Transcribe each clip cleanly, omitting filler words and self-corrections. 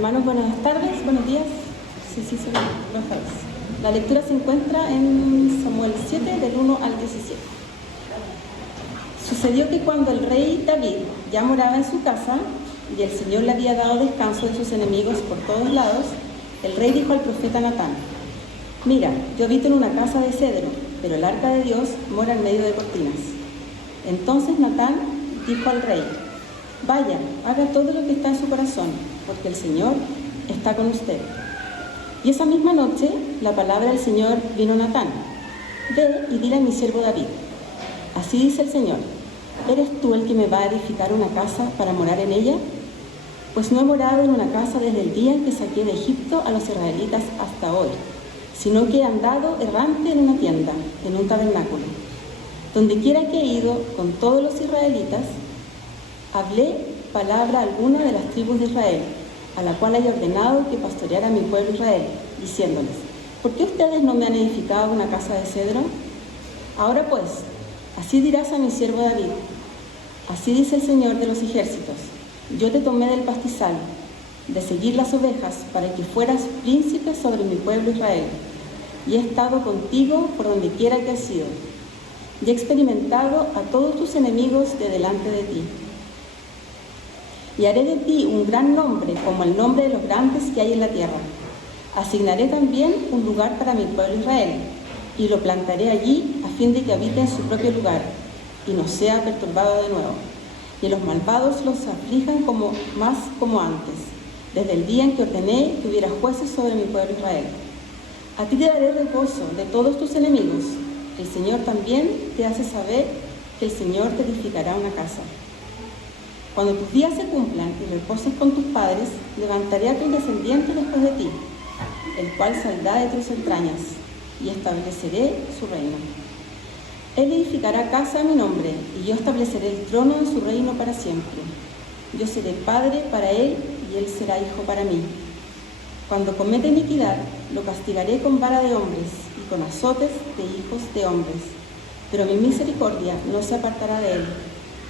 Hermanos, buenas tardes, buenos días. Buenas tardes. La lectura se encuentra en Samuel 7, del 1 al 17. Sucedió que cuando el rey David ya moraba en su casa y el Señor le había dado descanso de sus enemigos por todos lados, el rey dijo al profeta Natán: «Mira, yo habito en una casa de cedro, pero el arca de Dios mora en medio de cortinas». Entonces Natán dijo al rey: «Vaya, haga todo lo que está en su corazón, porque el Señor está con usted». Y esa misma noche la palabra del Señor vino a Natán: «Ve y dile a mi siervo David, así dice el Señor, ¿eres tú el que me va a edificar una casa para morar en ella? Pues no he morado en una casa desde el día en que saqué de Egipto a los israelitas hasta hoy, sino que he andado errante en una tienda, en un tabernáculo. Donde quiera que he ido con todos los israelitas, hablé palabra alguna de las tribus de Israel, a la cual haya ordenado que pastoreara a mi pueblo Israel, diciéndoles: ¿por qué ustedes no me han edificado una casa de cedro? Ahora pues, así dirás a mi siervo David: así dice el Señor de los ejércitos, yo te tomé del pastizal, de seguir las ovejas, para que fueras príncipe sobre mi pueblo Israel, y he estado contigo por donde quiera que has ido, y he experimentado a todos tus enemigos de delante de ti. Y haré de ti un gran nombre, como el nombre de los grandes que hay en la tierra. Asignaré también un lugar para mi pueblo Israel, y lo plantaré allí a fin de que habite en su propio lugar, y no sea perturbado de nuevo. Y los malvados los aflijan más como antes, desde el día en que ordené que hubiera jueces sobre mi pueblo Israel. A ti te daré reposo de todos tus enemigos. El Señor también te hace saber que el Señor te edificará una casa. Cuando tus días se cumplan y reposes con tus padres, levantaré a tus descendientes después de ti, el cual saldrá de tus entrañas, y estableceré su reino. Él edificará casa a mi nombre, y yo estableceré el trono de su reino para siempre. Yo seré padre para él, y él será hijo para mí. Cuando cometa iniquidad, lo castigaré con vara de hombres y con azotes de hijos de hombres. Pero mi misericordia no se apartará de él,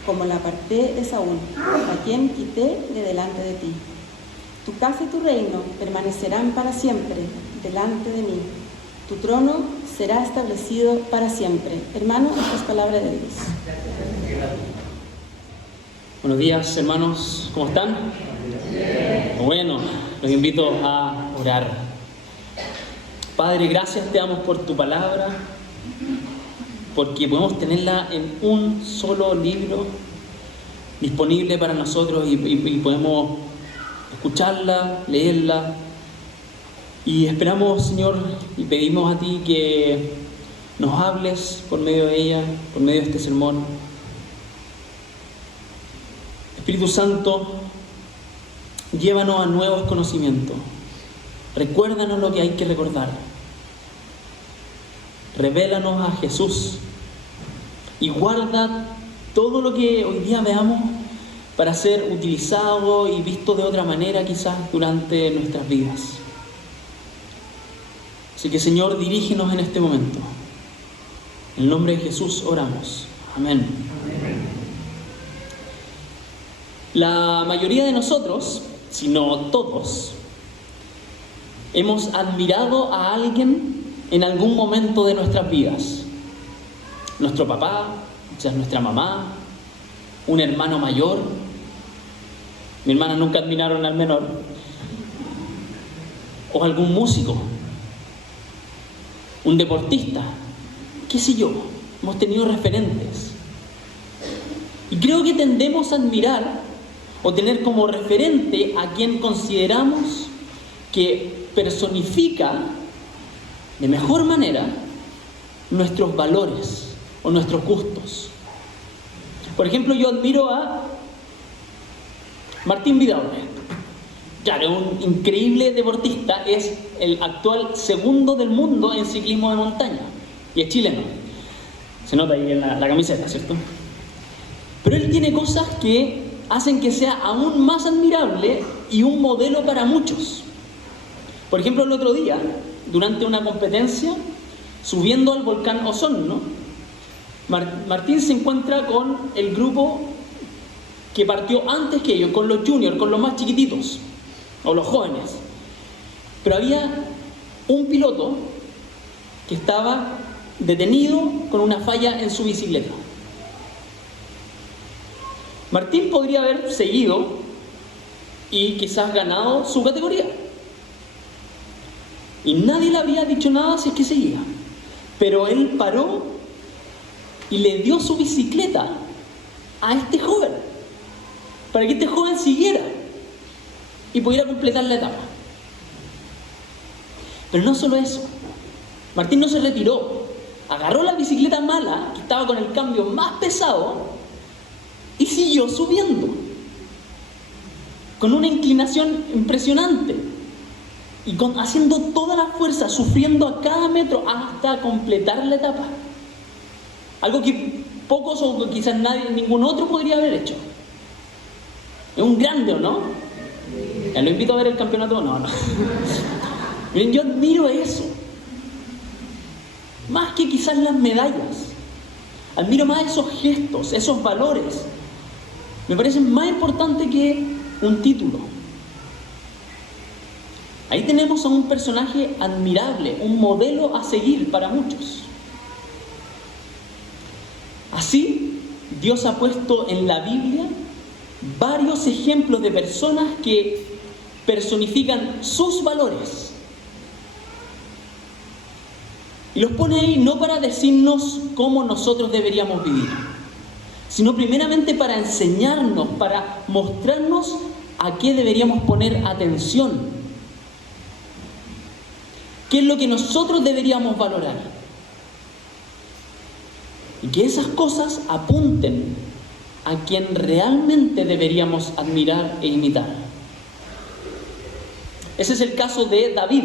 como la aparté de Saúl, a quien quité de delante de ti. Tu casa y tu reino permanecerán para siempre delante de mí. Tu trono será establecido para siempre». Hermanos, esta es palabra de Dios. Buenos días, hermanos, ¿cómo están? Bueno, los invito a orar. Padre, gracias te damos por tu palabra, porque podemos tenerla en un solo libro disponible para nosotros y podemos escucharla, leerla. Y esperamos, Señor, y pedimos a ti que nos hables por medio de ella, por medio de este sermón. Espíritu Santo, llévanos a nuevos conocimientos. Recuérdanos lo que hay que recordar. Revélanos a Jesús y guarda todo lo que hoy día veamos para ser utilizado y visto de otra manera quizás durante nuestras vidas. Así que, Señor, dirígenos en este momento. En el nombre de Jesús oramos. Amén. La mayoría de nosotros, si no todos, hemos admirado a alguien en algún momento de nuestras vidas. Nuestro papá, quizás nuestra mamá, un hermano mayor. Mi hermana nunca admiraron al menor. O algún músico, un deportista, qué sé yo. Hemos tenido referentes. Y creo que tendemos a admirar o tener como referente a quien consideramos que personifica de mejor manera nuestros valores o nuestros gustos. Por ejemplo, yo admiro a Martín Vidaurre. Claro, un increíble deportista, es el actual segundo del mundo en ciclismo de montaña y es chileno. Se nota ahí en la camiseta, ¿cierto? Pero él tiene cosas que hacen que sea aún más admirable y un modelo para muchos. Por ejemplo, el otro día, durante una competencia, subiendo al volcán Osorno, Martín se encuentra con el grupo que partió antes que ellos, con los juniors, con los más chiquititos. o los jóvenes. Pero había un piloto que estaba detenido con una falla en su bicicleta. Martín podría haber seguido y quizás ganado su categoría. Y nadie le habría dicho nada si es que seguía. Pero él paró y le dio su bicicleta a este joven, para que este joven siguiera y pudiera completar la etapa. Pero no solo eso, Martín no se retiró, agarró la bicicleta mala, que estaba con el cambio más pesado, y siguió subiendo, con una inclinación impresionante, y haciendo toda la fuerza, sufriendo a cada metro hasta completar la etapa. Algo que pocos o quizás ningún otro podría haber hecho. Es un grande, ¿o no? Ya lo invito a ver el campeonato. No. Miren, yo admiro eso. Más que quizás las medallas. Admiro más esos gestos, esos valores. Me parecen más importantes que un título. Ahí tenemos a un personaje admirable, un modelo a seguir para muchos. Así, Dios ha puesto en la Biblia varios ejemplos de personas que personifican sus valores. Y los pone ahí no para decirnos cómo nosotros deberíamos vivir, sino primeramente para enseñarnos, para mostrarnos a qué deberíamos poner atención. ¿Qué es lo que nosotros deberíamos valorar? Y que esas cosas apunten a quien realmente deberíamos admirar e imitar. Ese es el caso de David.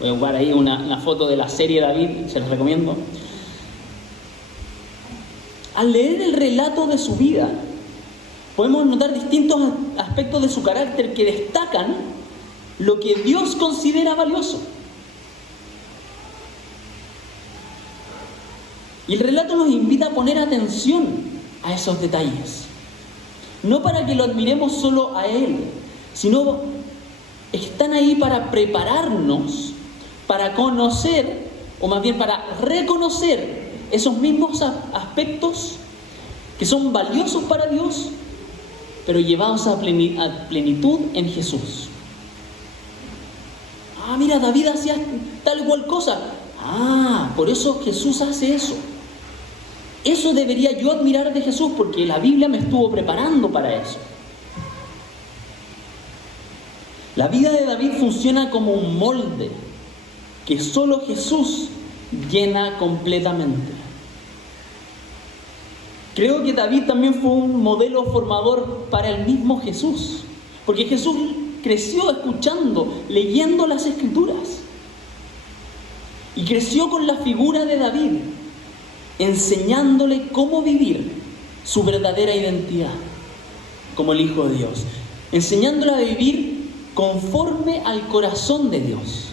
Voy a jugar ahí una foto de la serie David, se les recomiendo. Al leer el relato de su vida, podemos notar distintos aspectos de su carácter que destacan lo que Dios considera valioso. Y el relato nos invita a poner atención a esos detalles. No para que lo admiremos solo a Él, sino están ahí para prepararnos, para conocer, o más bien para reconocer esos mismos aspectos que son valiosos para Dios, pero llevados a plenitud en Jesús. Ah, mira, David hacía tal o cual cosa. Ah, por eso Jesús hace eso. Eso debería yo admirar de Jesús, porque la Biblia me estuvo preparando para eso. La vida de David funciona como un molde que solo Jesús llena completamente. Creo que David también fue un modelo formador para el mismo Jesús, porque Jesús creció escuchando, leyendo las Escrituras, y creció con la figura de David, enseñándole cómo vivir su verdadera identidad como el Hijo de Dios, enseñándole a vivir conforme al corazón de Dios.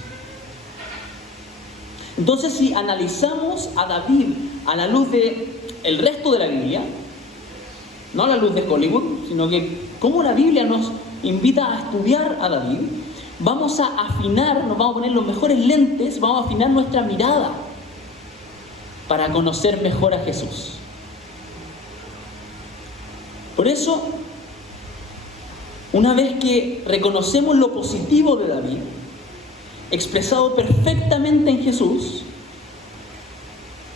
Entonces, si analizamos a David a la luz del resto de la Biblia, no a la luz de Hollywood, sino que cómo la Biblia nos invita a estudiar a David, vamos a afinar, nos vamos a poner los mejores lentes, vamos a afinar nuestra mirada para conocer mejor a Jesús. Por eso, una vez que reconocemos lo positivo de David, expresado perfectamente en Jesús,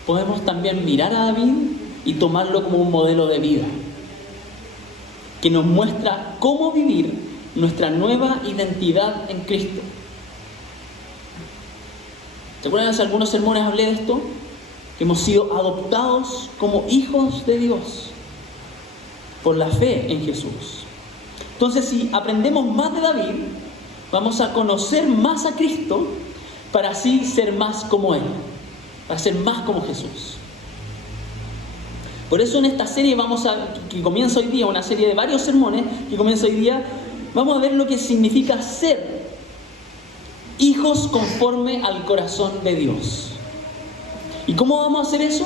podemos también mirar a David y tomarlo como un modelo de vida, que nos muestra cómo vivir nuestra nueva identidad en Cristo. ¿Se acuerdan de algunos sermones hablé de esto? Que hemos sido adoptados como hijos de Dios por la fe en Jesús. Entonces, si aprendemos más de David, vamos a conocer más a Cristo para así ser más como Él, para ser más como Jesús. Por eso en esta serie que comienza hoy día, una serie de varios sermones que comienza hoy día, vamos a ver lo que significa ser hijos conforme al corazón de Dios. ¿Y cómo vamos a hacer eso?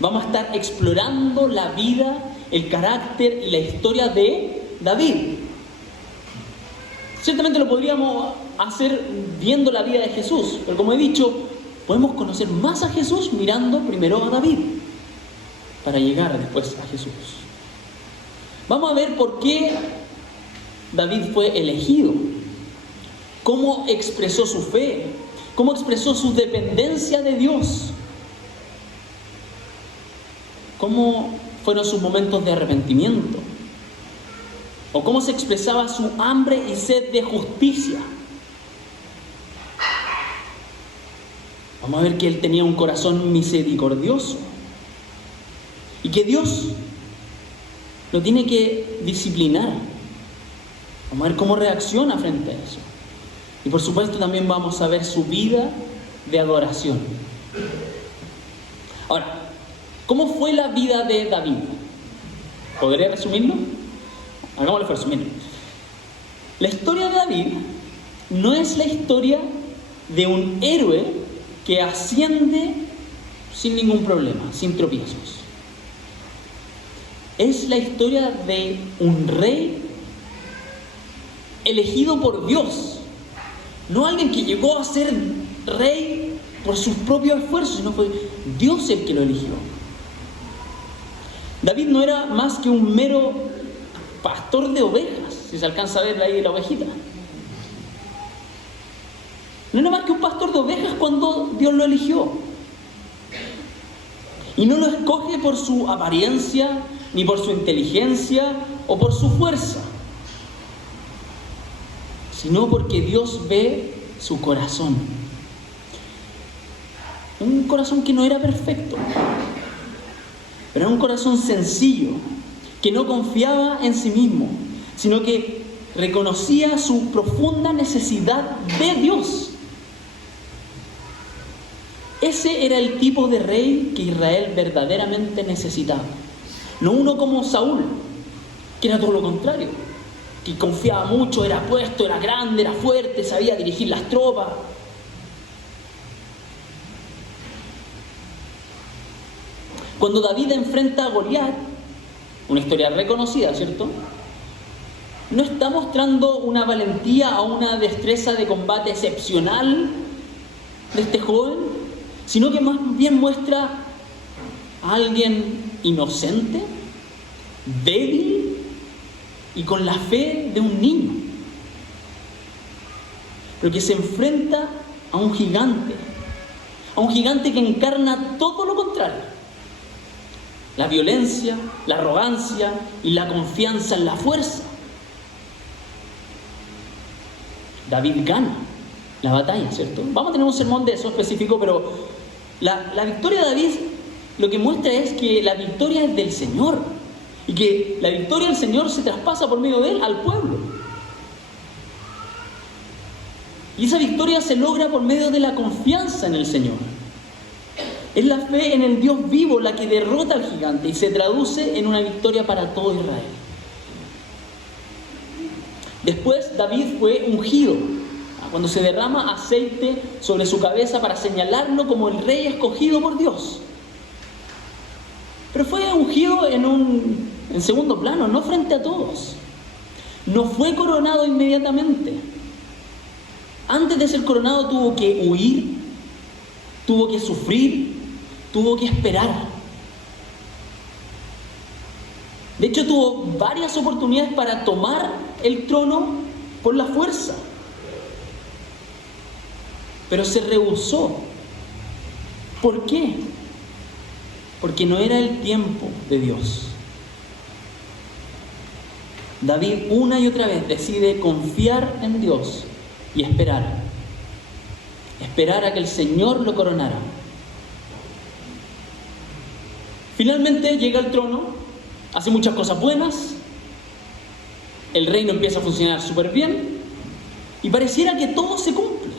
Vamos a estar explorando la vida, el carácter y la historia de David. Ciertamente lo podríamos hacer viendo la vida de Jesús, pero como he dicho, podemos conocer más a Jesús mirando primero a David, para llegar después a Jesús. Vamos a ver por qué David fue elegido, cómo expresó su fe, cómo expresó su dependencia de Dios, cómo fueron sus momentos de arrepentimiento, o cómo se expresaba su hambre y sed de justicia. Vamos a ver que él tenía un corazón misericordioso y que Dios lo tiene que disciplinar. Vamos a ver cómo reacciona frente a eso. Y por supuesto también vamos a ver su vida de adoración. Ahora, ¿cómo fue la vida de David? ¿Podría resumirlo? Hagámoslo resumirlo. La historia de David no es la historia de un héroe que asciende sin ningún problema, sin tropiezos. Es la historia de un rey elegido por Dios. No alguien que llegó a ser rey por sus propios esfuerzos, sino fue Dios el que lo eligió. David no era más que un mero pastor de ovejas, si se alcanza a ver ahí la ovejita. No era más que un pastor de ovejas cuando Dios lo eligió. Y no lo escoge por su apariencia, ni por su inteligencia o por su fuerza, sino porque Dios ve su corazón. Un corazón que no era perfecto, pero era un corazón sencillo, que no confiaba en sí mismo, sino que reconocía su profunda necesidad de Dios. Ese era el tipo de rey que Israel verdaderamente necesitaba. No uno como Saúl, que era todo lo contrario, que confiaba mucho, era apuesto, era grande, era fuerte, sabía dirigir las tropas. Cuando David enfrenta a Goliat, una historia reconocida, ¿cierto?, no está mostrando una valentía o una destreza de combate excepcional de este joven, sino que más bien muestra a alguien inocente, débil y con la fe de un niño, pero que se enfrenta a un gigante que encarna todo lo contrario: la violencia, la arrogancia y la confianza en la fuerza. David gana la batalla, ¿cierto? Vamos a tener un sermón de eso específico, pero la victoria de David lo que muestra es que la victoria es del Señor y que la victoria del Señor se traspasa por medio de él al pueblo. Y esa victoria se logra por medio de la confianza en el Señor. Es la fe en el Dios vivo la que derrota al gigante y se traduce en una victoria para todo Israel. Después David fue ungido, cuando se derrama aceite sobre su cabeza para señalarlo como el rey escogido por Dios. Pero fue ungido en segundo plano, no frente a todos. No fue coronado inmediatamente. Antes de ser coronado tuvo que huir, tuvo que sufrir, tuvo que esperar. De hecho, tuvo varias oportunidades para tomar el trono por la fuerza, pero se rehusó. ¿Por qué? Porque no era el tiempo de Dios. David una y otra vez decide confiar en Dios y esperar a que el Señor lo coronara. Finalmente llega al trono, hace muchas cosas buenas, el reino empieza a funcionar súper bien y pareciera que todo se cumple.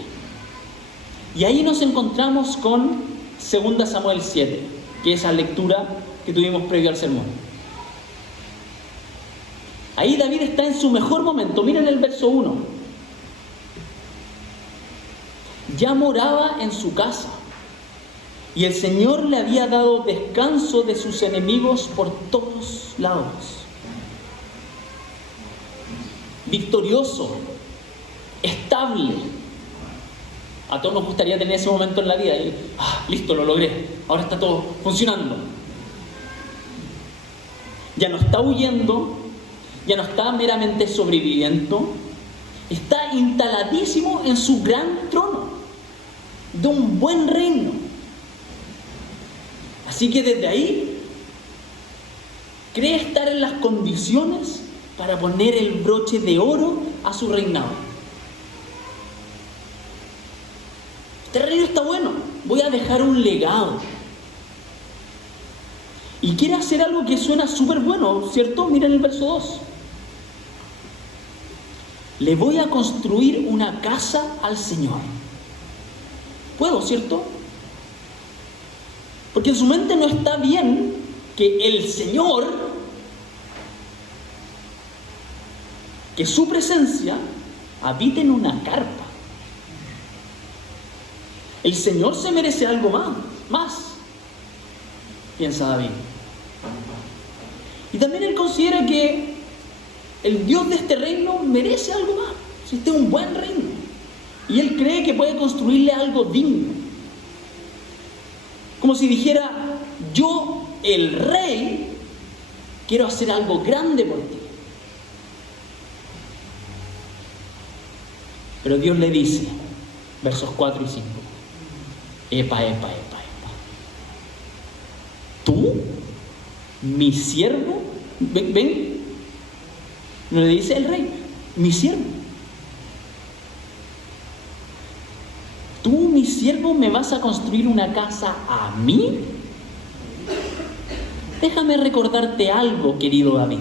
Y ahí nos encontramos con 2 Samuel 7, que es la lectura que tuvimos previo al sermón. Ahí David está en su mejor momento. Miren el verso 1. Ya moraba en su casa y el Señor le había dado descanso de sus enemigos por todos lados. Victorioso, estable. A todos nos gustaría tener ese momento en la vida y, listo, lo logré, ahora está todo funcionando. Ya no está huyendo, ya no está meramente sobreviviendo, está instaladísimo en su gran trono de un buen reino. Así que desde ahí cree estar en las condiciones para poner el broche de oro a su reinado. Este reino está bueno, voy a dejar un legado. Y quiere hacer algo que suena súper bueno, ¿cierto? Miren el verso 2. Le voy a construir una casa al Señor. ¿Puedo, cierto? Porque en su mente no está bien que el Señor, que su presencia habite en una carpa. El Señor se merece algo más, piensa David. Y también él considera que el Dios de este reino merece algo más. Si este es un buen reino. Y él cree que puede construirle algo digno. Como si dijera, yo, el rey, quiero hacer algo grande por ti. Pero Dios le dice, versos 4 y 5, epa. ¿Tú? ¿Mi siervo? ¿Ven? No le dice el rey, mi siervo. ¿Tú, mi siervo, me vas a construir una casa a mí? Déjame recordarte algo, querido David.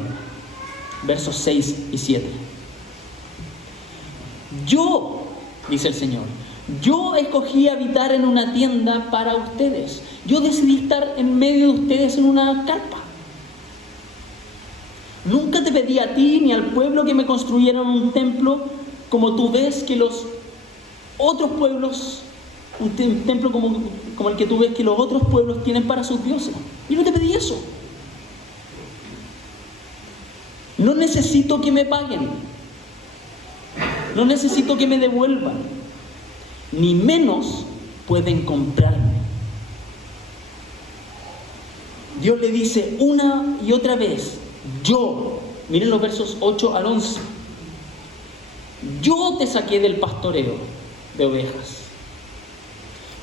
Versos 6 y 7. Yo, dice el Señor, yo escogí habitar en una tienda para ustedes. Yo decidí estar en medio de ustedes en una carpa. Nunca te pedí a ti ni al pueblo que me construyeran un templo como tú ves que los otros pueblos, un templo como el que tú ves que los otros pueblos tienen para sus dioses. Yo no te pedí eso. No necesito que me paguen. No necesito que me devuelvan. Ni menos pueden comprarme. Dios le dice una y otra vez, yo, miren los versos 8 al 11, yo te saqué del pastoreo de ovejas.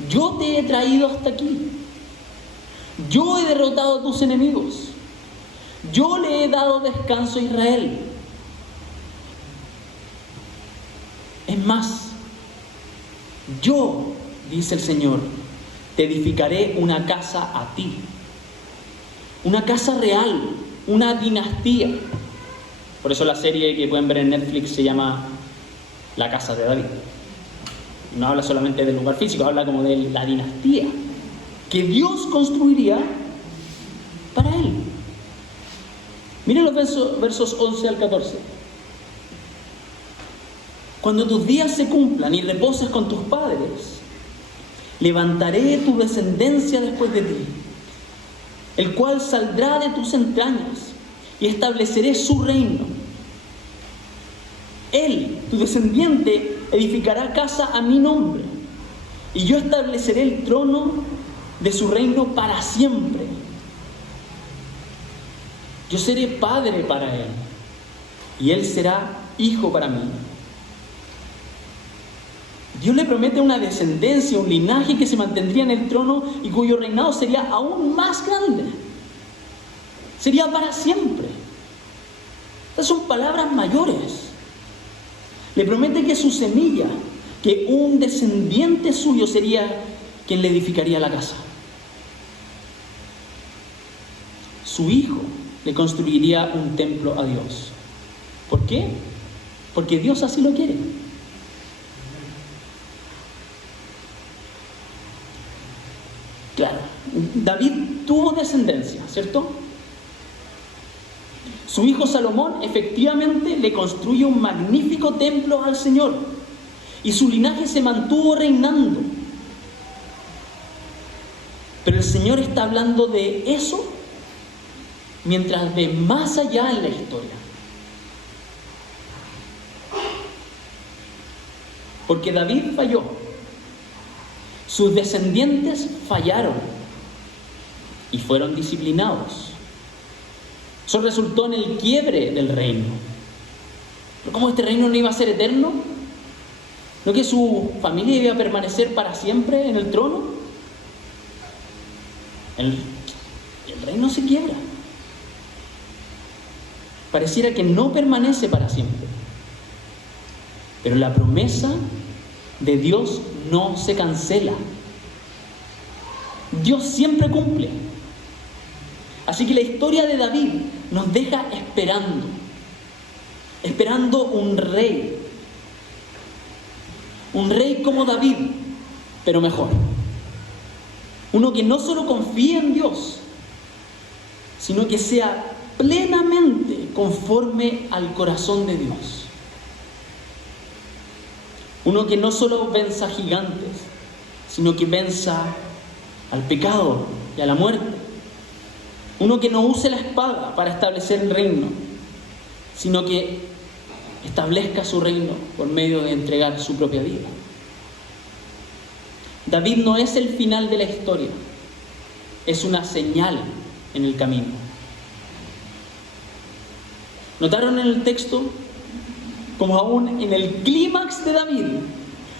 Yo te he traído hasta aquí. Yo he derrotado a tus enemigos. Yo le he dado descanso a Israel. Es más, yo, dice el Señor, te edificaré una casa a ti. Una casa real, una dinastía. Por eso la serie que pueden ver en Netflix se llama La Casa de David. No habla solamente del lugar físico, habla como de la dinastía que Dios construiría para él. Miren los versos 11 al 14. Cuando tus días se cumplan y reposes con tus padres, levantaré tu descendencia después de ti, el cual saldrá de tus entrañas, y estableceré su reino. Él, tu descendiente, edificará casa a mi nombre, y yo estableceré el trono de su reino para siempre. Yo seré padre para él, y él será hijo para mí. Dios le promete una descendencia, un linaje que se mantendría en el trono y cuyo reinado sería aún más grande. Sería para siempre. Estas son palabras mayores. Le promete que su semilla, que un descendiente suyo sería quien le edificaría la casa. Su hijo le construiría un templo a Dios. ¿Por qué? Porque Dios así lo quiere. Claro, David tuvo descendencia, ¿cierto? Su hijo Salomón efectivamente le construye un magnífico templo al Señor y su linaje se mantuvo reinando. Pero el Señor está hablando de eso mientras ve más allá en la historia. Porque David falló. Sus descendientes fallaron y fueron disciplinados. Eso resultó en el quiebre del reino. ¿Pero cómo este reino no iba a ser eterno? ¿No que su familia iba a permanecer para siempre en el trono? El reino se quiebra. Pareciera que no permanece para siempre. Pero la promesa de Dios no se cancela. Dios siempre cumple. Así que la historia de David nos deja esperando un rey como David, pero mejor. Uno que no solo confíe en Dios, sino que sea plenamente conforme al corazón de Dios. Uno que no solo venza gigantes, sino que venza al pecado y a la muerte. Uno que no use la espada para establecer el reino, sino que establezca su reino por medio de entregar su propia vida. David no es el final de la historia, es una señal en el camino. ¿Notaron en el texto como aún en el clímax de David,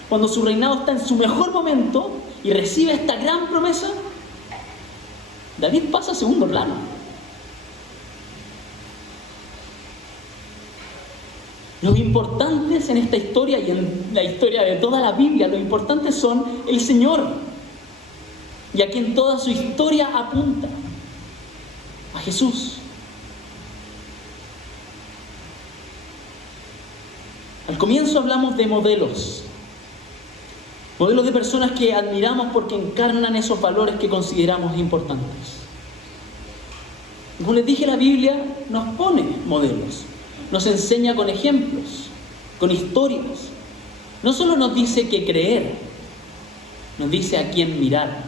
cuando su reinado está en su mejor momento y recibe esta gran promesa, David pasa a segundo plano? Los importantes en esta historia y en la historia de toda la Biblia, los importantes son el Señor, y a quien toda su historia apunta, a Jesús. Al comienzo hablamos de modelos de personas que admiramos porque encarnan esos valores que consideramos importantes. Como les dije, la Biblia nos pone modelos, nos enseña con ejemplos, con historias. No solo nos dice qué creer, nos dice a quién mirar.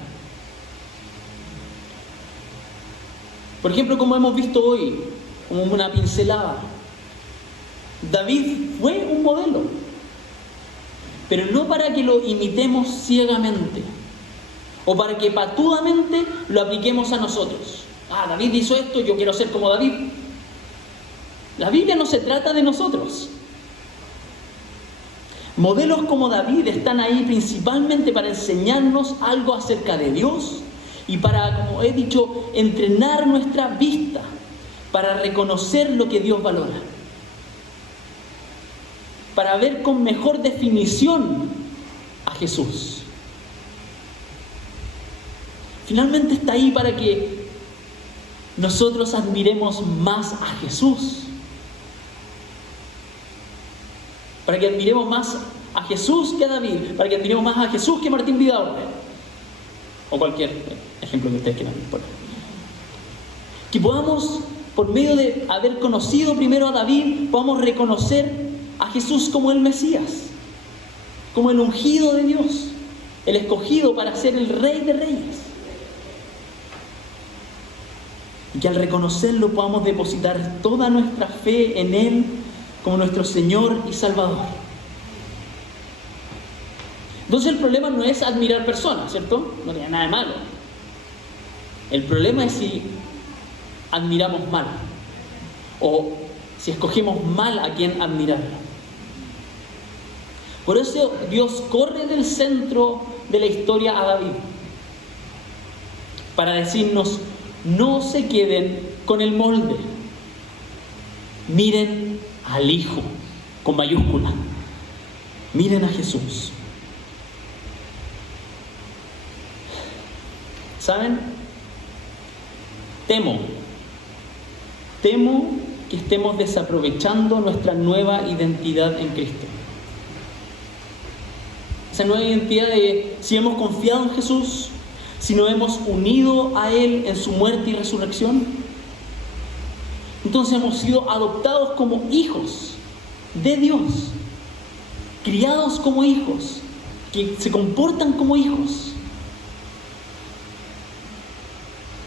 Por ejemplo, como hemos visto hoy, como una pincelada, David fue un modelo, pero no para que lo imitemos ciegamente o para que patudamente lo apliquemos a nosotros. David hizo esto, yo quiero ser como David. La Biblia no se trata de nosotros. Modelos como David están ahí principalmente para enseñarnos algo acerca de Dios y para, como he dicho, entrenar nuestra vista para reconocer lo que Dios valora, para ver con mejor definición a Jesús. Finalmente está ahí para que nosotros admiremos más a Jesús. Para que admiremos más a Jesús que a David, para que admiremos más a Jesús que a Martín Vidaurre, o cualquier ejemplo que ustedes quieran poner. Que podamos, por medio de haber conocido primero a David, podamos reconocer a Jesús como el Mesías, como el ungido de Dios, el escogido para ser el Rey de Reyes. Y que al reconocerlo podamos depositar toda nuestra fe en Él como nuestro Señor y Salvador. Entonces el problema no es admirar personas, ¿cierto? No tiene nada de malo. El problema es si admiramos mal o si escogemos mal a quien admirar. Por eso Dios corre del centro de la historia a David, para decirnos: no se queden con el molde, miren al Hijo, con mayúscula, miren a Jesús. ¿Saben? Temo que estemos desaprovechando nuestra nueva identidad en Cristo. Esa nueva identidad de si hemos confiado en Jesús, si nos hemos unido a Él en su muerte y resurrección, entonces hemos sido adoptados como hijos de Dios, criados como hijos, que se comportan como hijos,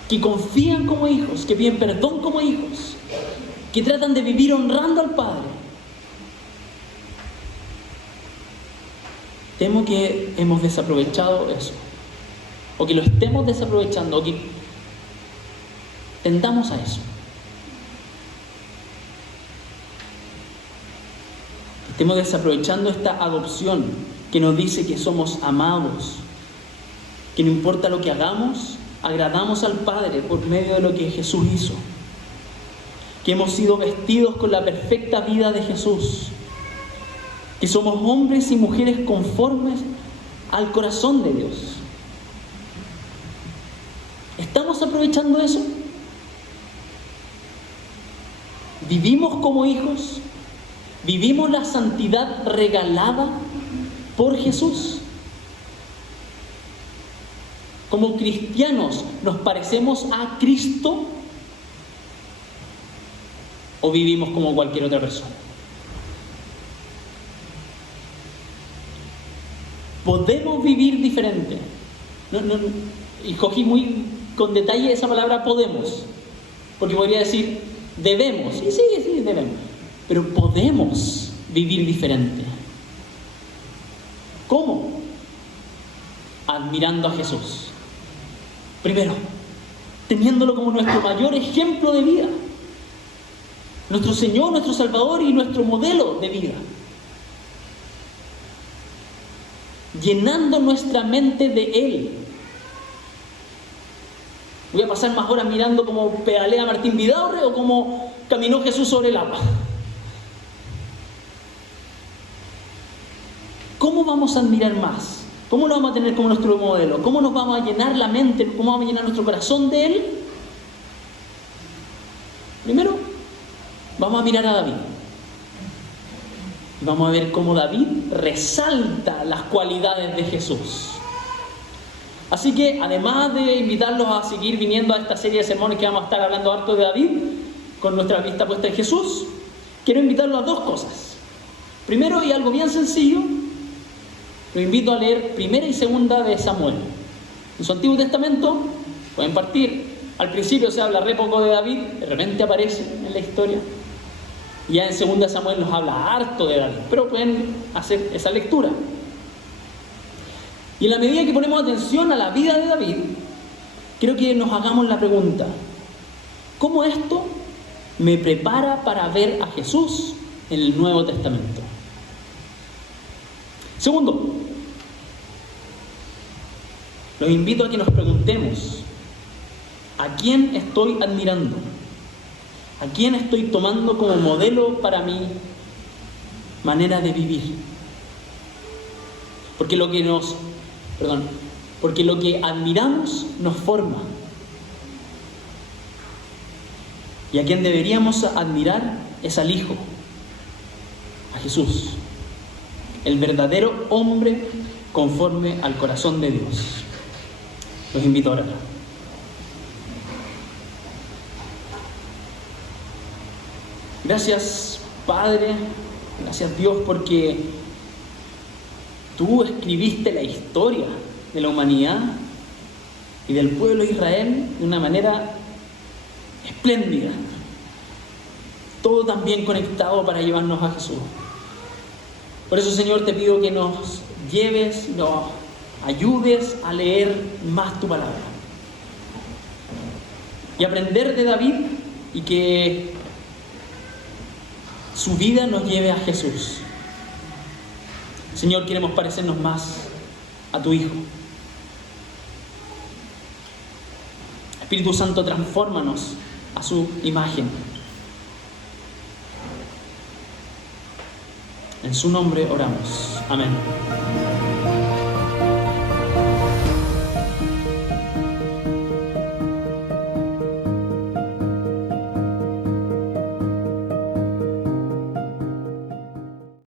que confían como hijos, que piden perdón como hijos, que tratan de vivir honrando al Padre. Temo que hemos desaprovechado eso, o que lo estemos desaprovechando, o que tendamos a eso. Estemos desaprovechando esta adopción que nos dice que somos amados, que no importa lo que hagamos, agradamos al Padre por medio de lo que Jesús hizo, que hemos sido vestidos con la perfecta vida de Jesús, que somos hombres y mujeres conformes al corazón de Dios. ¿Estamos aprovechando eso? ¿Vivimos como hijos? ¿Vivimos la santidad regalada por Jesús? Como cristianos, ¿nos parecemos a Cristo? ¿O vivimos como cualquier otra persona? Podemos vivir diferente. Y cogí muy con detalle esa palabra podemos, porque podría decir debemos. Y sí, debemos. Pero podemos vivir diferente. ¿Cómo? Admirando a Jesús. Primero, teniéndolo como nuestro mayor ejemplo de vida. Nuestro Señor, nuestro Salvador y nuestro modelo de vida. Llenando nuestra mente de Él. Voy a pasar más horas mirando cómo pedalea Martín Vidaurre o cómo caminó Jesús sobre el agua. ¿Cómo vamos a admirar más? ¿Cómo lo vamos a tener como nuestro modelo? ¿Cómo nos vamos a llenar la mente? ¿Cómo vamos a llenar nuestro corazón de Él? Primero, vamos a mirar a David. Y vamos a ver cómo David resalta las cualidades de Jesús. Así que, además de invitarlos a seguir viniendo a esta serie de sermones que vamos a estar hablando harto de David, con nuestra vista puesta en Jesús, quiero invitarlos a dos cosas. Primero, y algo bien sencillo, lo invito a leer Primera y Segunda de Samuel. En su Antiguo Testamento, pueden partir. Al principio se habla re poco de David, de repente aparece en la historia. Y ya en Segunda de Samuel nos habla harto de David, pero pueden hacer esa lectura. Y en la medida que ponemos atención a la vida de David, creo que nos hagamos la pregunta: ¿cómo esto me prepara para ver a Jesús en el Nuevo Testamento? Segundo, los invito a que nos preguntemos: ¿a quién estoy admirando? ¿A quién estoy tomando como modelo para mi manera de vivir? Porque lo que admiramos nos forma. Y a quien deberíamos admirar es al Hijo, a Jesús, el verdadero hombre conforme al corazón de Dios. Los invito a orar. Gracias, Padre, gracias Dios, porque Tú escribiste la historia de la humanidad y del pueblo de Israel de una manera espléndida. Todo tan bien conectado para llevarnos a Jesús. Por eso, Señor, te pido que nos lleves, nos ayudes a leer más tu palabra y aprender de David, y que su vida nos lleve a Jesús. Señor, queremos parecernos más a tu Hijo. Espíritu Santo, transfórmanos a su imagen. En su nombre oramos. Amén.